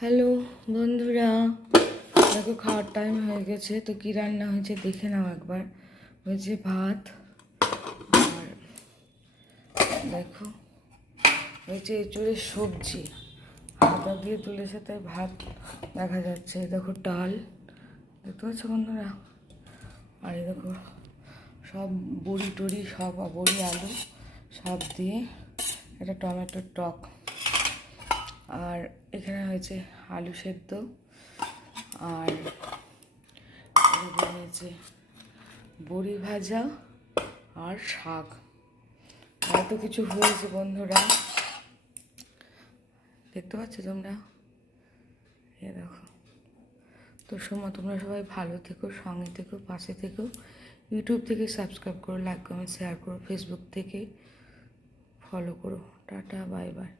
Hello বন্ধুরা, দেখো খাওয়ার টাইম হয়ে গেছে। তো কী রান্না হয়েছে দেখে নাও একবার। হয়েছে ভাত, আর দেখো হয়েছে এঁচুড়ের সবজি, আদা দিয়ে তুলেছে তাই ভাত দেখা যাচ্ছে। দেখো ডাল দেখতে পাচ্ছ বন্ধুরা, আর এই দেখো সব বড়ি টড়ি, সব বড়ি আলু সব দিয়ে একটা টমেটোর টক, আর এখানে হয়েছে আলু সেদ্ধ, আর হয়েছে বড়ি ভাজা আর শাক। এত কিছু হয়েছে বন্ধুরা, দেখতে পাচ্ছ তোমরা, এ দেখো। তো তোমরা সবাই ভালো থেকো, সঙ্গে থেকো, পাশে থেকো। ইউটিউব থেকে সাবস্ক্রাইব করো, লাইক কমেন্ট শেয়ার করো, ফেসবুক থেকে ফলো করো। Tata, bye bye.